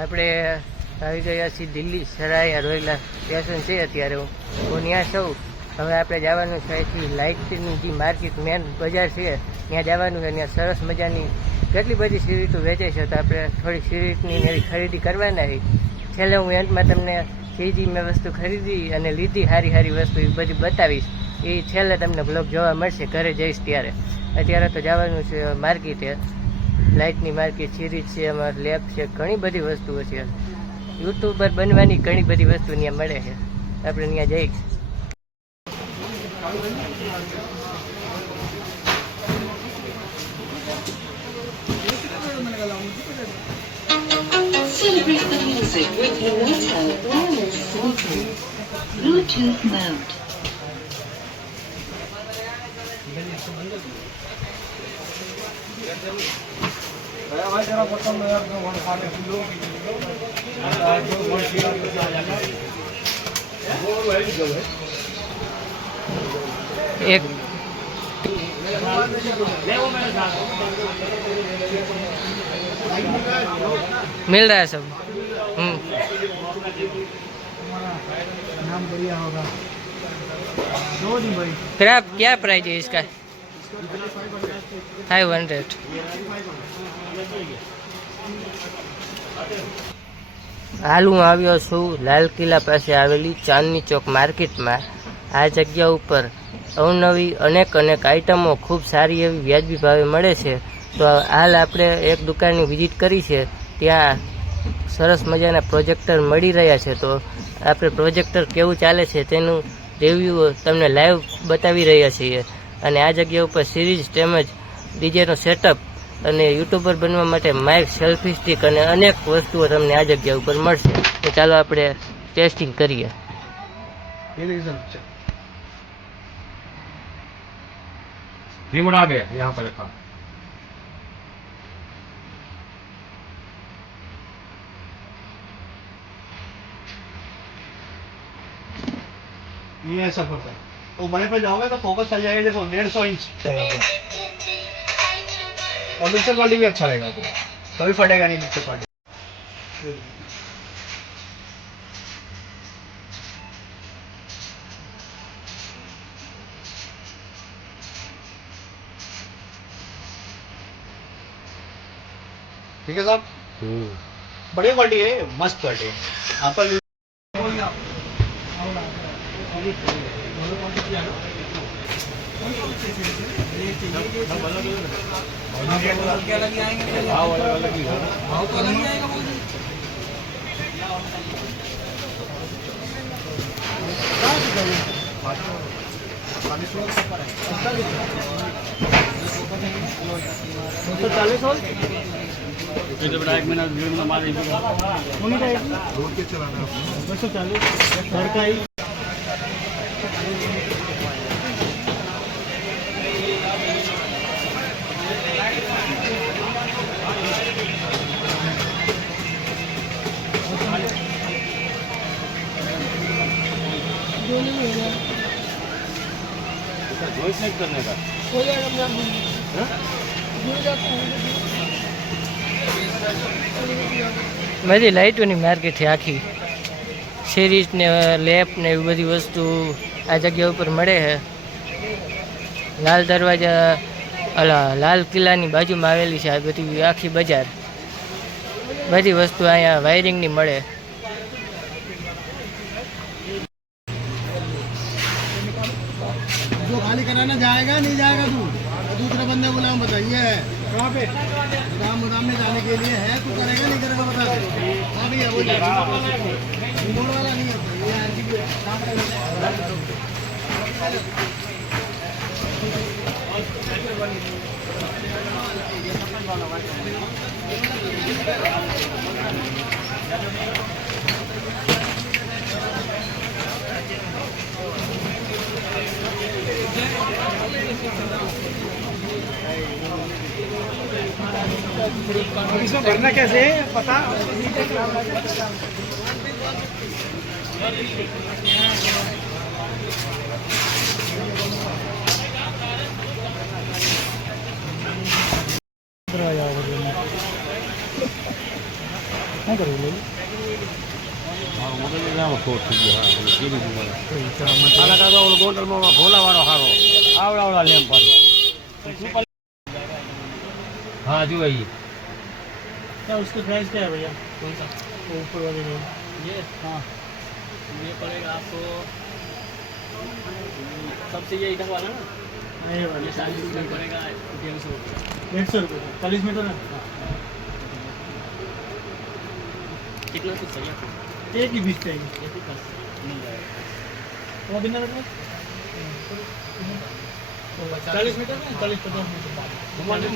આપણે આવી ગયા છીએ દિલ્હી સરાય રોહિલા સ્ટેશન છે અત્યારે હું ત્યાં છું. હવે આપણે જવાનું છે અહીંથી લાઇટની જે માર્કેટ મેન બજાર છે ત્યાં જવાનું છે. ત્યાં સરસ મજાની કેટલી બધી સિરીટો વેચે છે, તો આપણે થોડી સિરીટની એવી ખરીદી કરવાના છે. છેલ્લે હું એન્ડમાં તમને જે મેં વસ્તુ ખરીદી અને લીધી સારી વસ્તુ એ બધી બતાવીશ. એ છેલ્લે તમને બ્લોગ જોવા મળશે ઘરે જઈશ ત્યારે. અત્યારે તો જવાનું છે માર્કેટે, લાઇટની માર્કેટ, સિરીજ છે, અમારે લેબ છે, ઘણી બધી વસ્તુઓ છે. યુટ્યુબર બનવાની ઘણી બધી વસ્તુ ત્યાં મળે છે. આપણે ત્યાં જઈશ. Celebrate the music with Yoneto wireless speaker. Bluetooth mode. एक मिल रहा है सब। नाम बढ़िया होगा। दो दिन भाई। फिर आप क्या प्राइस है इसका? 500। હાલ હું આવ્યો છું લાલ કિલ્લા પાસે આવેલી ચાંદની ચોક માર્કેટમાં. આ જગ્યા ઉપર અવનવી અનેક આઇટમો ખૂબ સારી એવી વ્યાજબી ભાવે મળે છે. તો હાલ આપણે એક દુકાનની વિઝિટ કરી છે. ત્યાં સરસ મજાના પ્રોજેક્ટર મળી રહ્યા છે. તો આપણે પ્રોજેક્ટર કેવું ચાલે છે તેનું રિવ્યૂ તમને લાઈવ બતાવી રહ્યા છીએ. અને આ જગ્યા ઉપર સિરીઝ તેમજ ડીજેનો સેટઅપ અને યુટ્યુબર બનવા માટે માઇક, સેલ્ફી સ્ટિક અને અનેક વસ્તુઓ તમને આ જગ્યા ઉપર મળશે. તો ચાલો આપણે ટેસ્ટિંગ કરીએ. रिमोट आ गया यहाँ पर रखा। ये ऐसा होता है। तो बड़े पे जाओगे तो फोकस आ जाएगा, देखो 150 इंच और पिक्चर क्वालिटी भी अच्छा रहेगा, कभी फटेगा नहीं पिक्चर क्वालिटी। ठीक है साहब, बढ़िया क्वालिटी है, मस्त क्वालिटी है। आप पर एक महीना रोड के चलाना है 240 लड़का ही। करने का બધી લાઇટોની માર્કેટ છે આખી. સિરીઝ ને લેપ ને એવી બધી વસ્તુ આ જગ્યા ઉપર મળે છે. લાલ દરવાજા લાલ કિલ્લાની બાજુમાં આવેલી છે આ બધી આખી બજાર. બધી વસ્તુ અહીંયા વાયરિંગની મળે. जो खाली कराना जाएगा नहीं जाएगा तू, दूसरे बंदे को नाम बताइए कहाँ पे गोदाम में जाने के लिए है, तू करेगा नहीं करेगा बता दे। हाँ भैया वो रिमोट वाला नहीं होता इसमें भरना कैसे है पता? क्या करोगे हाँ मोटर ले जाओ तो ठीक है हाँ ये भी बोला खाना का तो वो गोंडल में भोला वाला हारो आवड़ा आवड़ा लेम पर हाँ जो है ये क्या उसका प्राइस क्या है भैया कौन सा वो ऊपर वाले में ये हाँ ये पड़ेगा आपको सबसे ये इधर वाला ना ये वाले 40 में पड़ेगा 150 ₹150 40 मीटर है कितना कुछ चाहिए आपको एक ही बीस चाहिए एक ही बस मिल जाएगा वो कितना मीटर 40 मीटर में 40-50 मीटर